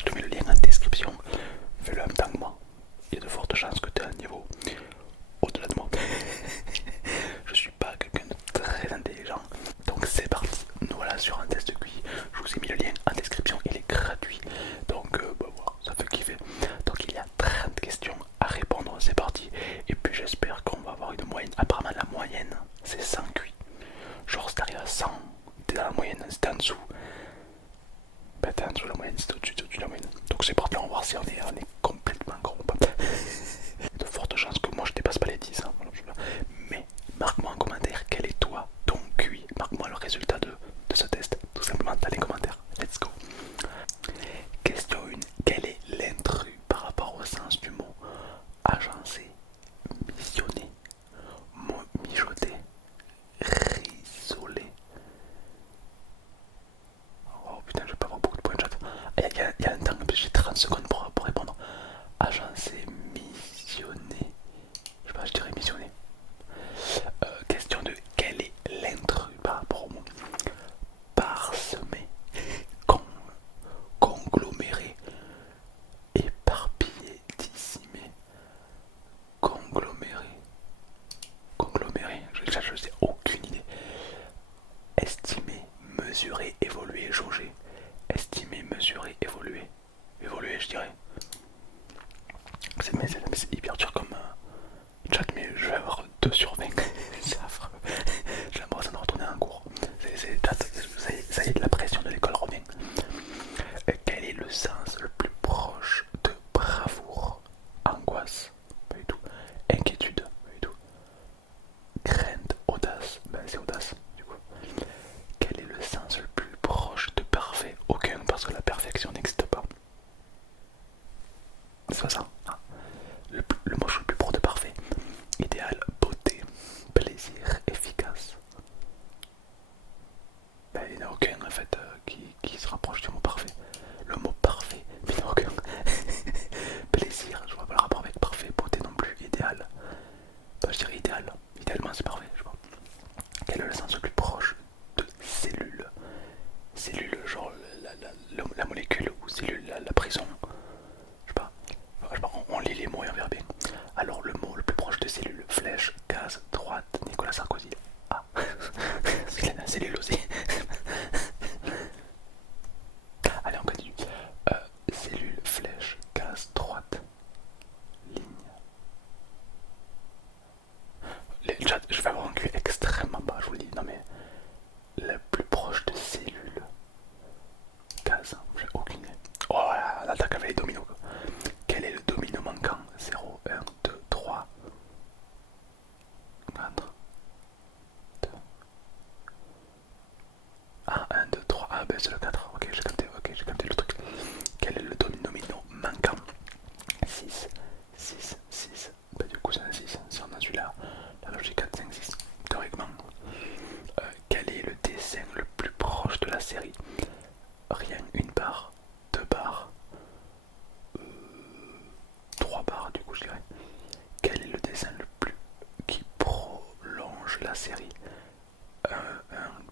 je te mets le lien en description. Fais-le en même temps que moi. Il y a de fortes chances que tu aies un niveau au-delà de moi. Je suis pas quelqu'un de très intelligent. Donc c'est parti. Nous voilà sur un test QI. Je vous ai mis le lien en description. Il est gratuit. Donc bah voilà, ça fait kiffer. Donc il y a 30 questions à répondre. C'est parti. Et puis j'espère qu'on va avoir une moyenne. Apparemment la moyenne c'est 100 QI. Genre si t'arrives à 100, t'es dans la moyenne. Si t'es en dessous, bah t'es en dessous de la moyenne. Si t'es au-dessus, t'es au-dessus de la moyenne. Donc c'est parti. On va voir si on est complètement con ou pas. De fortes chances que moi je dépasse pas les 10 hein. Mais marque-moi en commentaire quel est toi ton QI. Marque-moi le résultat de ce test. Tout simplement dans les commentaires. Let's go. Question 1. Quel est l'intrus par rapport au sens du mot agencé, missionné, mijoté, risolé? Oh putain, je vais pas avoir beaucoup de points de chat. Il y a un temps, j'ai 30 secondes pour répondre. Agencé, missionné. Je sais pas, je dirais missionné. Question 2. Quel est l'intrus par rapport au mot parsemé, con, congloméré, éparpillé, dissimé, congloméré, congloméré, je sais aucune idée. Estimer, mesurer, évoluer, jauger. Estimer, mesurer, évoluer. Évoluer, je dirais. C'est hyper dur comme chat, mais je vais avoir 2 sur 20. C'est affreux. J'ai l'impression de retourner en cours. Ça y est, la pression de l'école revient. Quel est le sens le plus proche de bravoure? Angoisse? Pas du tout. Inquiétude? Pas du tout. Crainte? Audace? Ben c'est audace du coup. Quel est le sens le plus proche de parfait? Aucun, parce que la perfection n'existe pas. C'est pas ça. Ah. Le mot le plus proche de parfait. Idéal, beauté, plaisir, efficace. Ben, il n'y en a aucun en fait qui se rapproche du mot parfait. Le mot parfait, mais il n'y en a aucun. Plaisir, je vois pas le rapport avec parfait. Beauté non plus, idéal. Ben, je dirais idéal. Idéalement c'est parfait, je sais pas. Quel est le sens le plus proche de cellule? Cellule, genre la molécule ou cellule, la prison. Je sais pas. On lit les mots et on verra bien. Alors le mot le plus proche de cellule, flèche, case, droite, Nicolas Sarkozy. Ah, c'est qu'il a une cellule aussi. Allez, on continue. Cellule, flèche, case, droite, ligne. Les chats, je vais avoir un QI extrêmement bas, je vous le dis. Non mais, la plus proche de cellule, case, j'ai aucune idée. Oh là, l'attaque avec les dominos. Quel est le domino manquant? 0, 1, 2, 3, 4, 2. Ah, 1, 2, 3. Ah, ben c'est le 4. Ok, j'ai capté le truc. Quel est le domino manquant? 6, 6, 6. Bah, du coup, c'est un 6. Si on a celui-là, la logique 4, 5, 6. Théoriquement. Quel est le dessin le plus proche de la série? Rien, une barre, 2 barres, 3 barres, du coup, je dirais. Quel est le dessin le plus qui prolonge la série? 1, 1,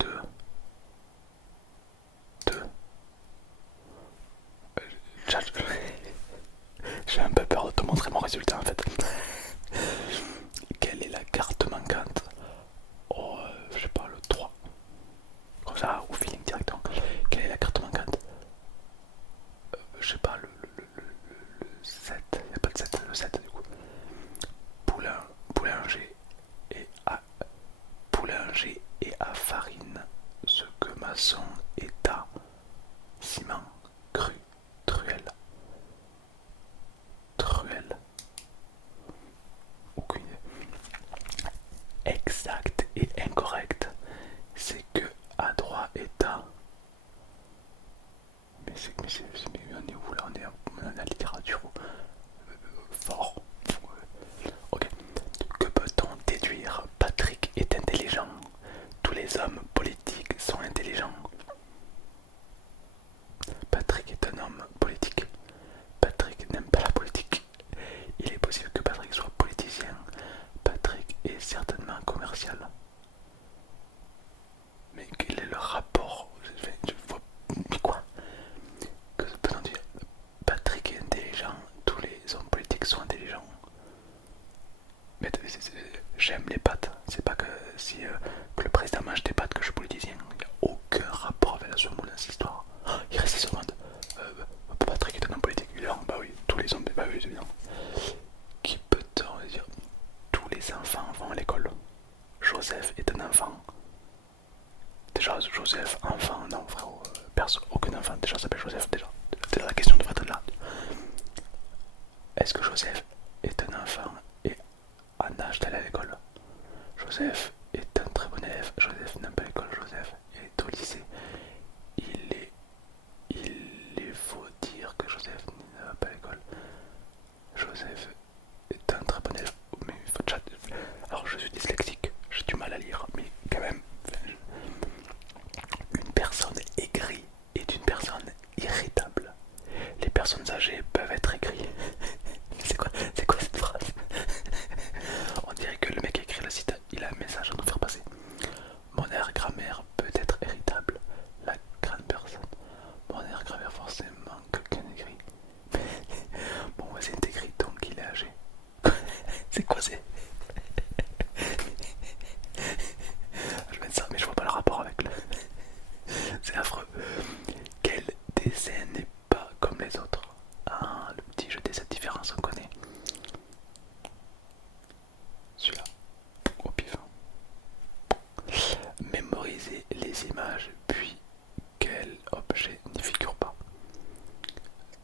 2, 2. J'ai un peu peur de te montrer mon résultat en fait. Quelle est la carte manquante? Oh, je sais pas, le 3. Comme ça, au feeling directement. Quelle est la carte manquante? Je sais pas, le 7. Il n'y a pas de 7, le 7 du coup. Poulanger et à, Poulanger et à farine. Ce que maçon est à ciment, cru, truelle. Truelle. Joseph est un très bon élève. Joseph n'aime pas l'école. Joseph est au lycée. Il est, il faut dire que Joseph n'a pas l'école. Joseph est un très bon élève. Mais il faut chat. Alors je suis dyslexique, j'ai du mal à lire, mais quand même, une personne aigrie est une personne irritable. Les personnes âgées peuvent être aigries. C'est quoi cette phrase? On dirait que le mec qui a écrit le site, il a un message à nous faire passer. Mon air grammaire peut être irritable. La grande personne. Mon air grammaire forcément quelqu'un écrit. Mon voisin est écrit donc il est âgé. C'est quoi c'est? Je vais mettre ça mais je vois pas le rapport avec le... C'est affreux. Quel dessin n'est pas comme les autres? Ah, le petit jeu des 7 différences, on connaît. Celui-là, au pif. Mémoriser les images, puis quel objet n'y figure pas.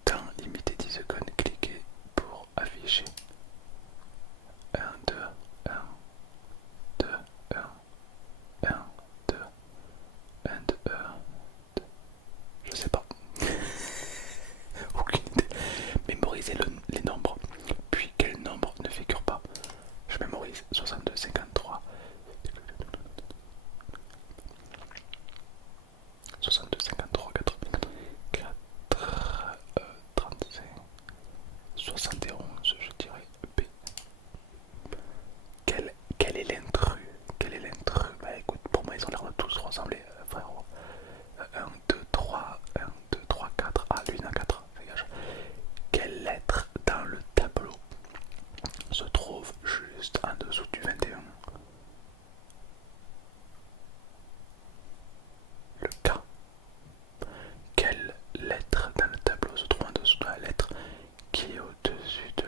Temps limité 10 secondes, cliquez pour afficher. 1, 2, 1, 2, 1, 1, 2, 1, 2, 1, 2. Je sais pas. Aucune idée. Mémoriser les nombres, puis quel nombre ne figure pas. Je mémorise 62, 53. 62, 53, 84, 35, 71, je dirais B. Quel est l'intrus? Quel est l'intrus? Bah écoute, pour moi ils ont l'air de tous ressembler, frérot. 1, 2, 3, 1, 2, 3, 4. Ah, lui il en a 4, dégage. Quelle lettre dans le tableau se trouve juste en dessous du 21? Le K. Quelle lettre dans le tableau se trouve en dessous de la lettre qui est au-dessus de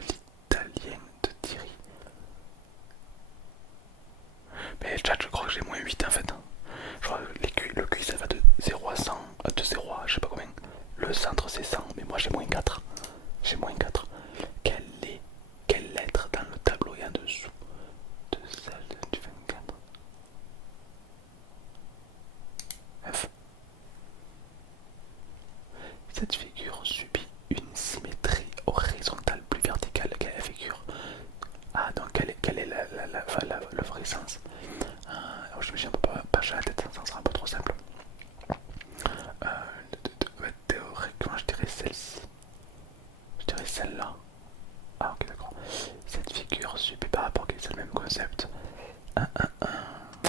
l'italien de Thierry? Mais chat, je crois que j'ai moins 8 en fait. Je crois que le QI ça va de 0 à 100, de 0 à je sais pas combien. Le centre c'est 100, mais moi j'ai moins 4. J'ai moins 4. Quelle lettre dans le tableau est en dessous de celle du 24? F. Cette figure subit une symétrie horizontale plus verticale que la figure. Ah, donc quelle est le vrai sens? Alors, je me suis un peu pas à la tête, ça sera un peu trop simple. Théoriquement, je dirais celle-ci. Je dirais celle-là. Ah, ok, d'accord. Cette figure subit par rapport à c'est le même concept.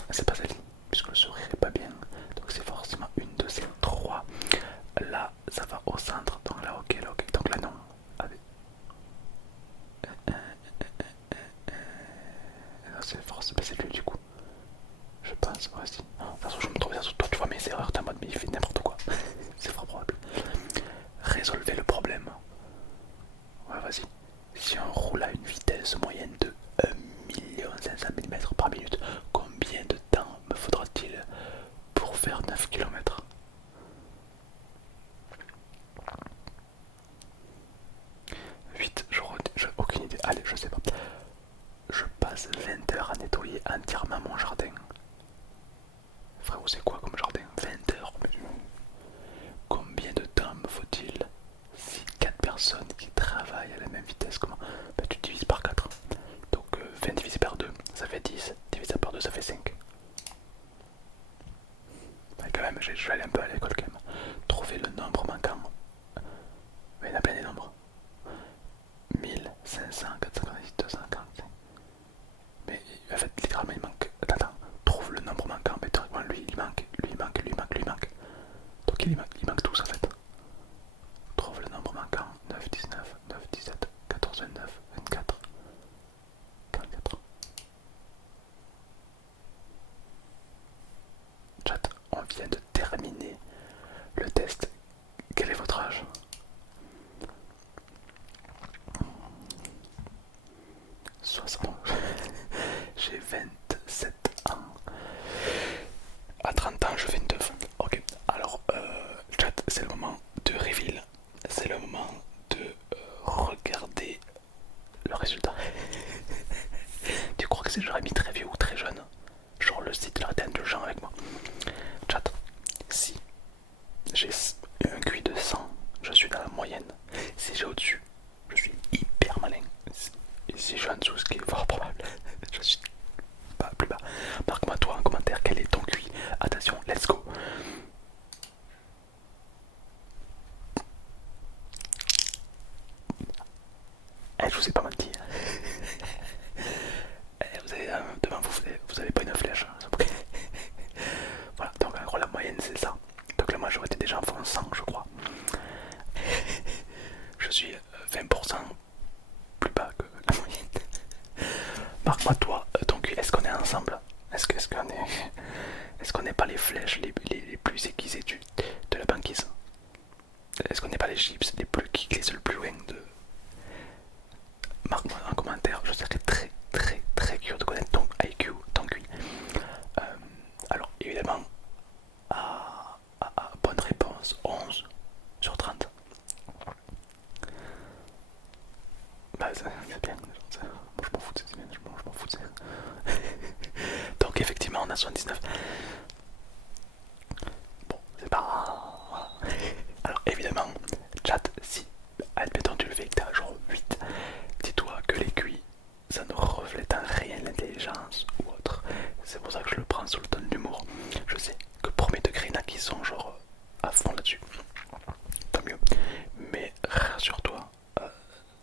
C'est pas celle-ci, puisque le sourire est pas bien. Donc, c'est forcément une de ces trois. Là, ça va au centre. Donc là, ok, là, ok. Donc là, non. Allez. C'est forcément c'est lui, du coup. Je pense, voici. De toute façon, je me trouve sur toi, tu vois mes erreurs, t'es en mode, mais il fait n'importe quoi. C'est fort probable. Résolvez le problème. Ouais, vas-y. Si on roule à une vitesse moyenne de 1 500 000 mètres par minute, combien de temps me faudra-t-il pour faire 9 km? Vite, j'ai aucune idée. Allez, je sais pas. Je passe 20 heures à nettoyer entièrement mon jardin. Frérot, c'est quoi comme jardin? 20 heures. Combien de temps me faut-il si 4 personnes qui travaillent à la même vitesse? Comment? Bah, tu divises par 4. Donc 20 divisé par 2, ça fait 10. Divisé par 2, ça fait moyenne. Si j'ai au-dessus, je suis hyper malin. Et si je suis en dessous, ce qui est fort probable, je suis pas plus bas. Marque-moi toi en commentaire quel est ton QI. Attention, let's go. Je vous ai pas menti. Vous avez, devant vous, vous avez pas une flèche. Voilà, donc en gros la moyenne c'est ça. Donc la majorité des gens font 100 je crois. Je suis 20% plus bas que la moyenne. Marque-moi toi, ton cul, est-ce qu'on est ensemble? Est-ce qu'on n'est pas les flèches les plus aiguisées de la banquise? Est-ce qu'on n'est pas les chips les plus qui glissent le plus loin de... Marque-moi en commentaire, je serais très curieux de connaître ton IQ, ton QI. Alors évidemment, bonne réponse, 11 sur 30. Bah c'est bien, moi je m'en fous de ça, je m'en fous de ça. Donc effectivement on a 79. Bon, c'est pas... Voilà. Alors évidemment, chat, si admettons tu le fais que t'as genre 8, dis-toi que les QI, ça ne reflète en rien l'intelligence ou autre. C'est pour ça que je le prends sous le ton de l'humour. Je sais que premier degré, il y en a qui sont genre à fond là-dessus. Tant mieux. Mais rassure-toi,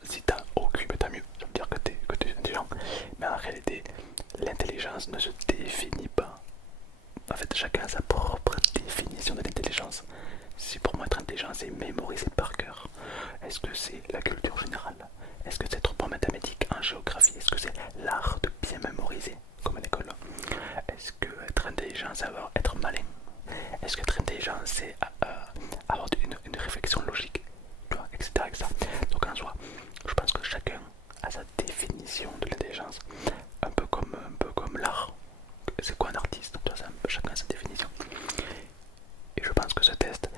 si t'as aucun, mais tant mieux. Ça veut dire que t'es intelligent. Mais en réalité, l'intelligence ne se définit pas. En fait, chacun a sa propre définition de l'intelligence. Si pour moi être intelligent, c'est mémoriser par cœur. Est-ce que c'est la culture générale? Est-ce que c'est être bon en mathématiques, en géographie? Est-ce que c'est l'art de bien mémoriser, comme à l'école? Est-ce que être intelligent, c'est être malin? Est-ce que être intelligent, c'est avoir une réflexion logique, etc., etc. Donc en soi, je pense que chacun a sa définition de l'intelligence, un peu comme l'art. C'est quoi un artiste? Chacun a sa définition. Et je pense que ce test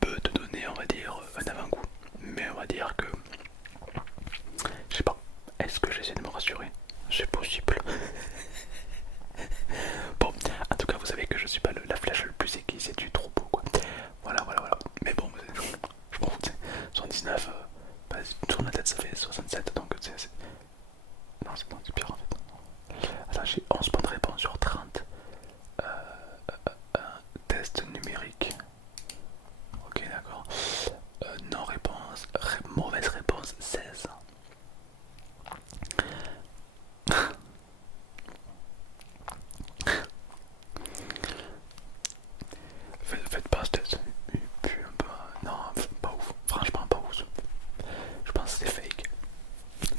peut te donner, on va dire, un avant-goût. Mais on va dire que, je sais pas, est-ce que j'essaie de me rassurer? C'est possible. Bon, en tout cas, vous savez que je suis pas la flèche le plus aiguisée du troupeau, quoi. Voilà. Mais bon, je m'en fous, 79, sur ma tête ça fait 67, donc c'est... Non, c'est pire en fait. Attends, j'ai 11 bonnes réponses sur 30. Test numérique. Ok, d'accord. Non réponse, mauvaise réponse, 16. Faites pas ce test. Puis un peu... Non, pas ouf. Franchement, pas ouf. Je pense que c'est fake.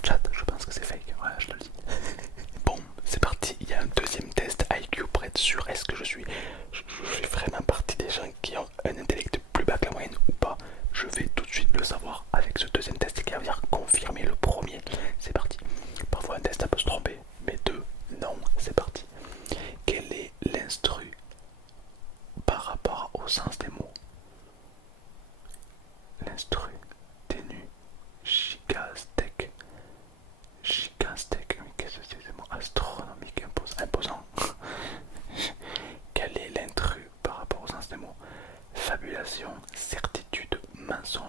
Chat, je pense que c'est fake. Voilà, je te le dis. Bon, c'est parti. Il y a un deuxième test IQ pour être sûr. Est-ce que je fais vraiment partie des gens qui ont un intellect plus bas que la moyenne ou pas? Je vais tout de suite le savoir avec ce deuxième test qui va venir confirmer le premier. C'est parti. Parfois un test ça peut se tromper, mais deux, non. C'est parti. Quel est l'instru par rapport au sens des mots? L'instru, ténu, gigastec. Gigastec, mais qu'est-ce que c'est ces mots astronomique, imposant. Quel est l'intrus par rapport au sens des mots? Fabulation, certitude, mensonge.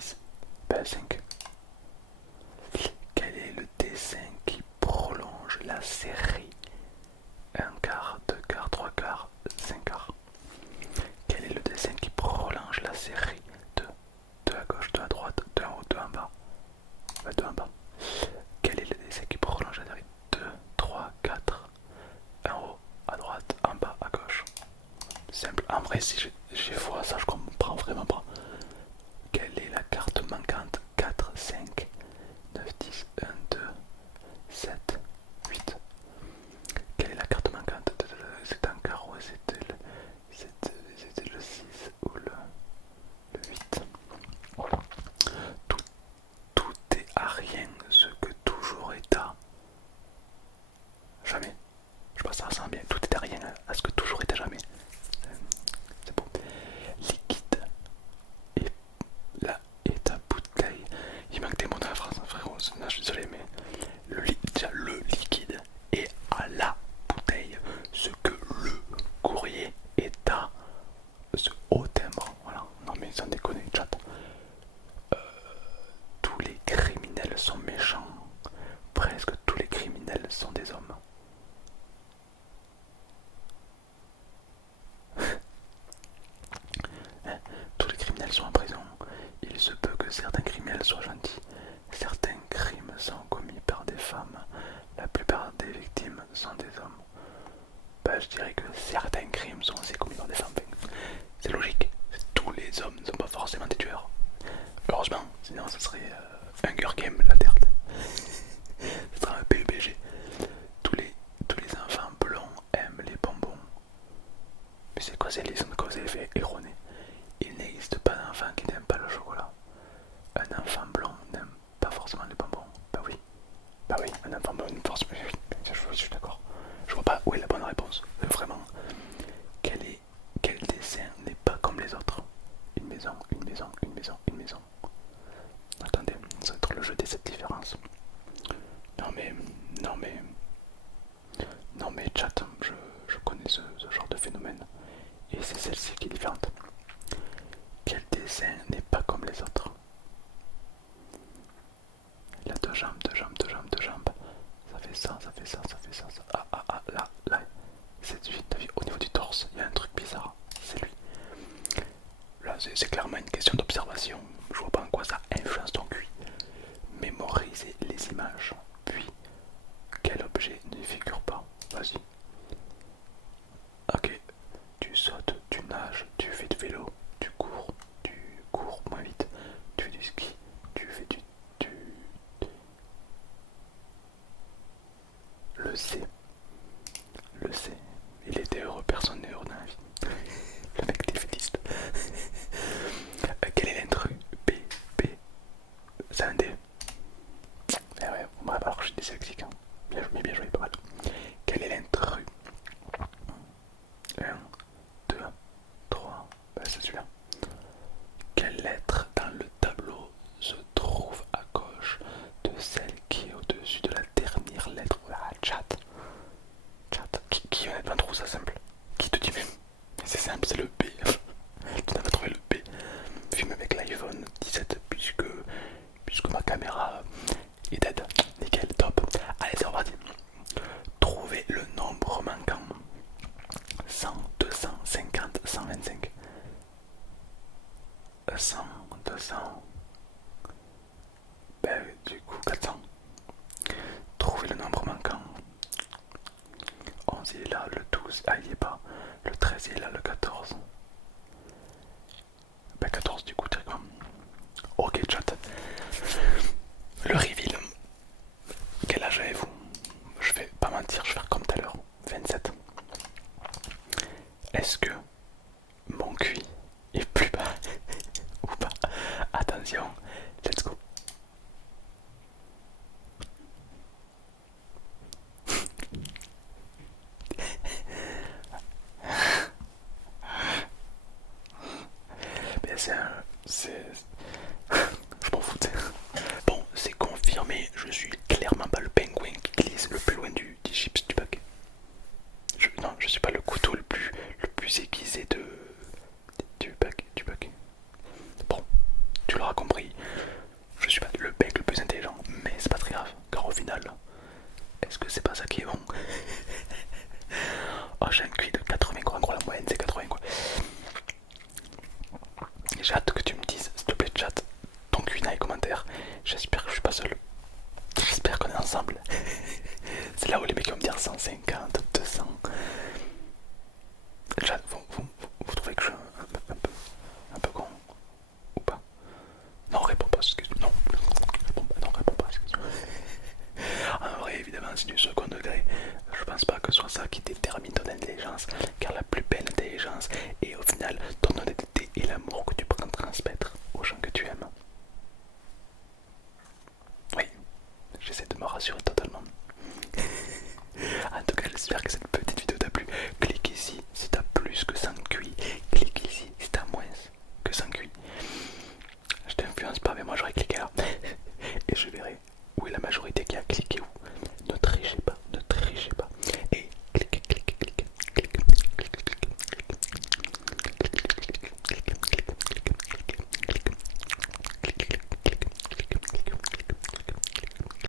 6, ben 5. Quel est le dessin qui prolonge la série un quart, 2 quarts, 3 quarts, 5 quarts? Quel est le dessin qui prolonge la série de 2 à gauche, 2 à droite, 2 en haut, 2 en bas? 2 en bas. Quel est le dessin qui prolonge la série 2, 3, 4, en haut, à droite, en bas, à gauche? Simple. En vrai, si j'ai fois ça, je comprends vraiment pas. Quelle est la carte manquante? 4, 5, 9, 10, 1, 2, 7, 8. Quelle est la carte manquante? C'est un carreau, c'était le 6 ou le 8. Voilà. Tout, tout est à rien, ce que toujours est à jamais. Je pense que ça ressemble bien. Tout est à rien, à ce que toujours est à jamais. C'est beau. Liquide. Et là est ta bouteille. Il manque des mots dans la phrase, frérot. Là, je suis désolé, mais déjà, le liquide est à la bouteille. Ce que le courrier est à ce haut timbre. Voilà. Non, mais sans déconner, chat. Tous les criminels sont méchants. Presque tous les criminels sont des hommes. Hein, tous les criminels sont en prison. Il se peut que certains criminels soient gentils. Certains crimes sont commis par des femmes. La plupart des victimes sont des hommes. Bah, je dirais que certains crimes sont aussi commis par des femmes. C'est logique. Tous les hommes ne sont pas forcément des tueurs. Heureusement, sinon ce serait Hunger Game, la Terre. Ce serait un PUBG. Tous les enfants blonds aiment les bonbons. Mais c'est quoi ces listes de cause et effet erronés? Il n'existe pas d'enfant qui n'aime pas le chocolat. Un enfant blanc n'aime pas forcément les bonbons. Bah oui. Bah oui, un enfant blanc n'aime forcément. Je suis d'accord. Je vois pas où est la bonne réponse. Vraiment. Quel dessin n'est pas comme les autres? Une maison, une maison, une maison, une maison. Attendez, ça va être le jeu des 7 différences. Non mais, non mais, non mais chat, je connais ce genre de phénomène. Et c'est celle-ci qui est différente. Quel dessin n'est pas comme les autres? Il a deux jambes, deux jambes, deux jambes, deux jambes. Ça fait ça, ça fait ça, ça fait ça, ça. Là. C'est lui, t'as vu, au niveau du torse, il y a un truc bizarre. C'est lui. Là, c'est clairement une question d'observation. Je vois pas en quoi ça influence ton QI. Mémoriser les images. Puis, quel objet ne figure pas? Vas-y. Ok. Tu sautes, tu nages, tu fais du vélo, tu cours moins vite, tu fais du ski, tu fais du... Le C. Le C. Il était heureux, personne n'est heureux dans la vie. Le mec défaitiste. Quel est l'intrus? B. C'est un D. Eh ouais, bref, alors que je suis dyslexique. Hein. Bien joué, pas mal. Quel est l'intrus? 1, 2, 3. Bah, c'est celui-là. Quelle lettre dans le tableau se trouve à gauche de celle qui est au-dessus de la dernière lettre? Ah, chat. Qui honnêtement trouve ça simple? Qui te dit même? C'est simple, c'est le B. Tu n'as pas trouvé le B. Filme avec l'iPhone 17 puisque ma caméra est dead. Nickel, top. Allez, c'est reparti. Trouvez le nombre manquant. 100, 250, 125. 100, 200. Ben, du coup, 400. Trouvez le nombre manquant. 11 il est là, le 12, ah il est pas. Le 13 il est là, le 14. Ben 14 du coup, tu quoi. Ok chat. Le reveal. Quel âge avez-vous? Je vais pas mentir, je vais faire comme tout à l'heure. 27. Est-ce que mon QI est plus bas ou pas? Attention, let's go. Mais c'est... Je m'en foutais. Bon, c'est confirmé, je suis